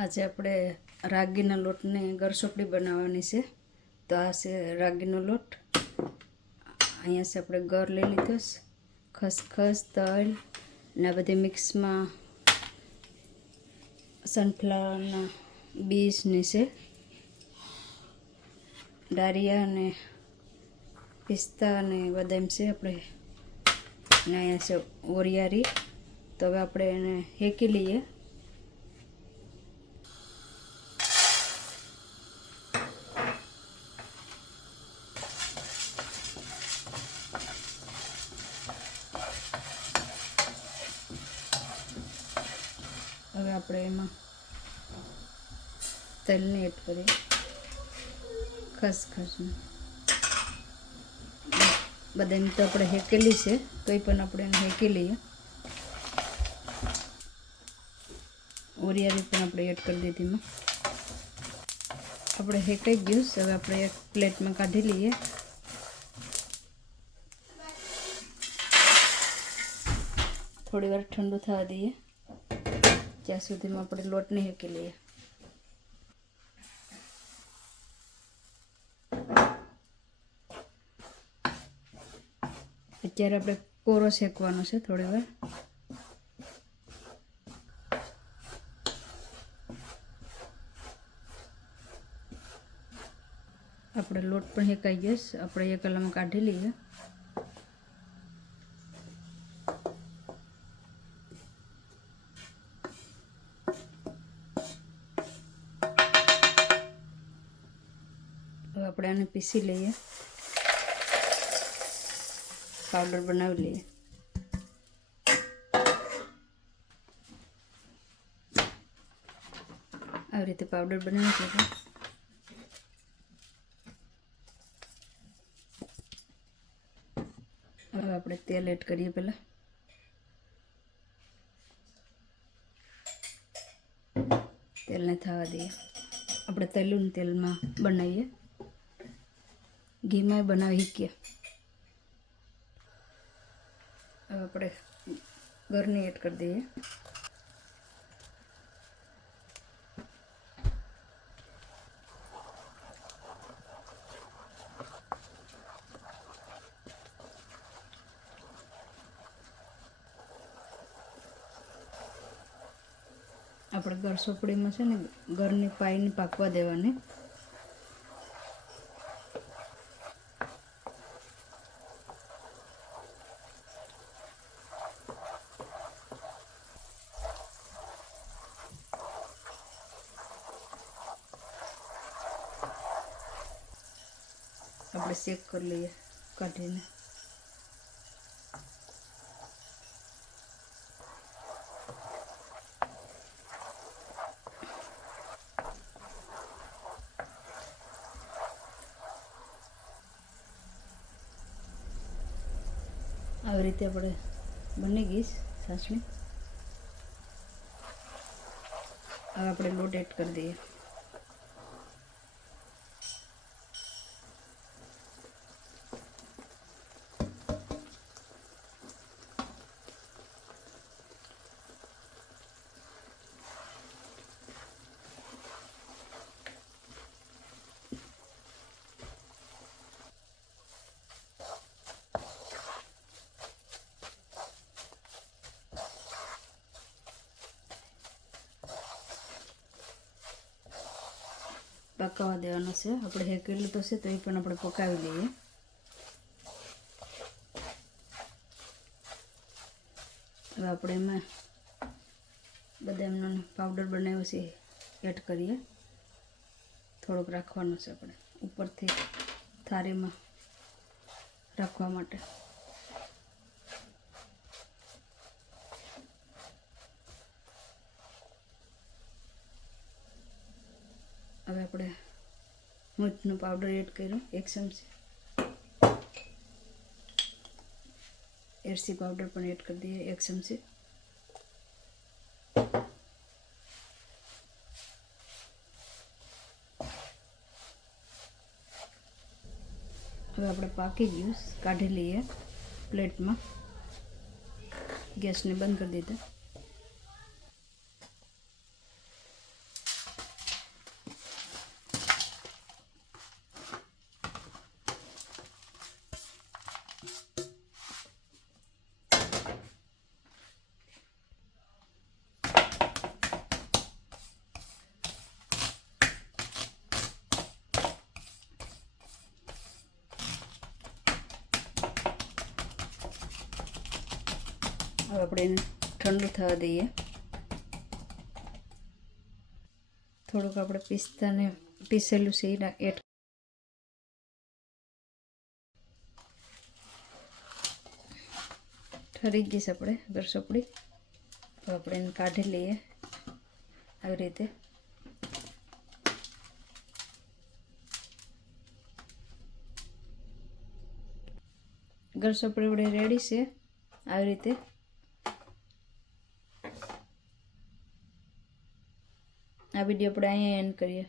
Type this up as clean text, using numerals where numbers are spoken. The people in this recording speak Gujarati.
આજે આપણે રાગીના લોટને ગરસોપડી બનાવવાની છે. તો આ છે રાગીનો લોટ. અહીંયા છે આપણે ગર લઈ લીધો છે, ખસખસ, તલ ને આ બધી મિક્સમાં સનફ્લાવરના બીજની છે, ડારિયા અને પિસ્તા અને બદામ છે આપણે, ને અહીંયા છે ઓરિયારી. તો હવે આપણે એને શેકી લઈએ. હવે આપણે એમાં તેલને એડ કરીએ, ખસખસને બદામ તો આપણે શેકેલી છે, તોય પણ આપણે એને શેકી લઈએ. ઓરિયારી પણ આપણે એડ કરી દીધી એમાં. આપણે શેકાઈ ગયું. હવે આપણે એક પ્લેટમાં કાઢી લઈએ. થોડી વાર ઠંડુ થવા દઈએ, ત્યાં સુધીમાં આપણે લોટને શેકી લઈએ. અત્યારે આપણે કોરો શેકવાનો છે થોડી વાર. આપણે લોટ પણ શેકાઈ ગયો. આપણે એક કલામાં કાઢી લઈએ. હવે આપણે આને પીસી લઈએ, પાવડર બનાવી લઈએ. આવી રીતે પાવડર બનાવી શકીએ. હવે આપણે તેલ એડ કરીએ. પહેલાં તેલને થવા દઈએ. આપણે તળેલું તેલમાં બનાવીએ, ઘીમાં બનાવી શીખીએ. હવે આપણે ગરને એડ કરી દઈએ. આપણે ગરસોપડીમાં છે ને ઘરની પાઈને પાકવા દેવાની. આપણે શેક કરી લઈએ કાઢીને. આવી રીતે આપણે બની ગઈ ચાસણી. હવે આપણે લોટ એડ કરી દઈએ. પકાવવા દેવાનો છે. આપણે શેકેલું તો છે તો એ પણ આપણે પકાવી લઈએ. હવે આપણે એમાં બદામનો પાવડર બનાવ્યો છે એડ કરીએ. થોડોક રાખવાનો છે આપણે ઉપરથી થાળીમાં રાખવા માટે. હવે આપણે મીઠનો પાવડર એડ કર્યો 1 ચમચી. એરસી પાવડર પણ એડ કરી દઈએ 1 ચમચી. હવે આપણે પાકી ગયું, કાઢી લઈએ પ્લેટમાં. ગેસને બંધ કરી દીધા. આપણે એને ઠંડુ થવા દઈએ. થોડુંક આપણે પિસ્તાને પીસેલું છે એ એડ ઠરી ગઈ છે આપણે ગરસોપડી. તો આપણે એને કાઢી લઈએ આવી રીતે. ગરસોપડી આપણે રેડી છે આવી રીતે. આ વિડીયો આપણે અહીંયા એન્ડ કરીએ.